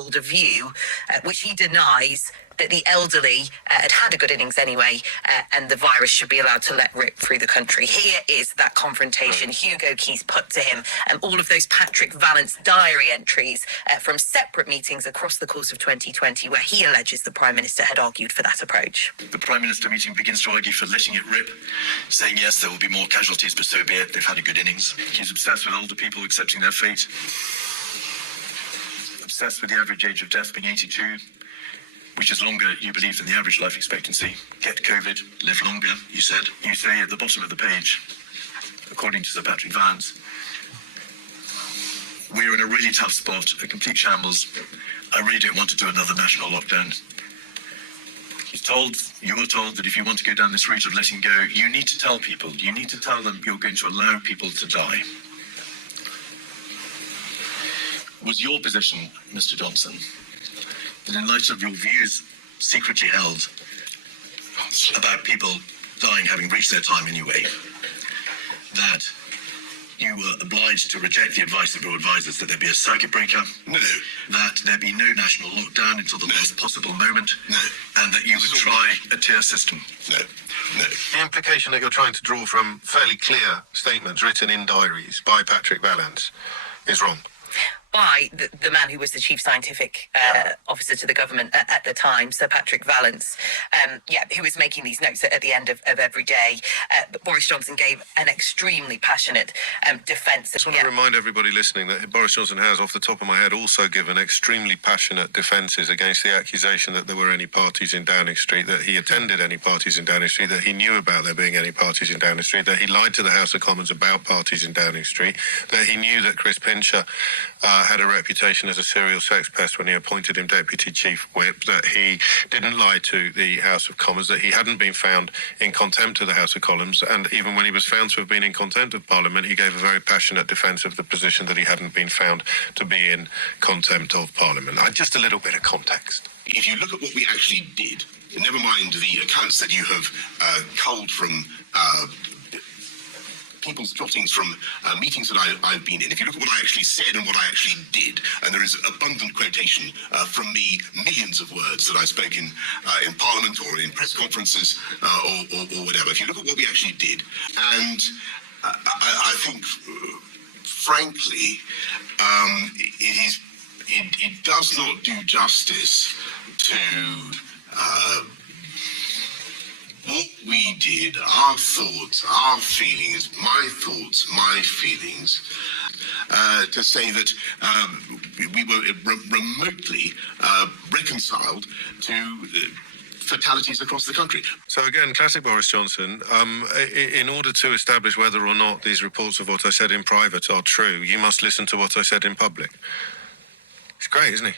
hold a view, which he denies, that the elderly had a good innings anyway, and the virus should be allowed to let rip through the country. Here is that confrontation Hugo Keys put to him, and all of those Patrick Vallance diary entries from separate meetings across the course of 2020, where he alleges the Prime Minister had argued for that approach. The Prime Minister meeting begins to argue for letting it rip, saying yes, there will be more casualties, but so be it, they've had a good innings. He's obsessed with older people accepting their fate, obsessed with the average age of death being 82, which is longer, you believe, than the average life expectancy. Get COVID, live longer, you said. You say at the bottom of the page, according to Sir Patrick Vallance, we're in a really tough spot, a complete shambles. I really don't want to do another national lockdown. You were told that if you want to go down this route of letting go, you need to tell people, you need to tell them you're going to allow people to die. Was your position, Mr. Johnson, that in light of your views secretly held about people dying having reached their time anyway, that you were obliged to reject the advice of your advisors that there be a circuit breaker? No. That there be no national lockdown until the last possible moment? No. And that you would try a tier system? No. No. The implication that you're trying to draw from fairly clear statements written in diaries by Patrick Vallance is wrong. By the man who was the chief scientific officer to the government at the time, Sir Patrick Vallance, who was making these notes at the end of every day. But Boris Johnson gave an extremely passionate defence. I just want to remind everybody listening that Boris Johnson has, off the top of my head, also given extremely passionate defences against the accusation that there were any parties in Downing Street, that he attended any parties in Downing Street, that he knew about there being any parties in Downing Street, that he lied to the House of Commons about parties in Downing Street, that he knew that Chris Pincher had a reputation as a serial sex pest when he appointed him Deputy Chief Whip, that he didn't lie to the House of Commons, that he hadn't been found in contempt of the House of Commons, and even when he was found to have been in contempt of Parliament, he gave a very passionate defence of the position that he hadn't been found to be in contempt of Parliament. Just a little bit of context. If you look at what we actually did, never mind the accounts that you have culled from people's jottings from meetings that I've been in. If you look at what I actually said and what I actually did, and there is abundant quotation from me, millions of words that I spoke in Parliament or in press conferences or whatever. If you look at what we actually did, and I think, frankly, it does not do justice to what we did, our thoughts, our feelings, my thoughts, my feelings, to say that we were remotely reconciled to fatalities across the country. So again, classic Boris Johnson, in order to establish whether or not these reports of what I said in private are true, you must listen to what I said in public. It's great, isn't he?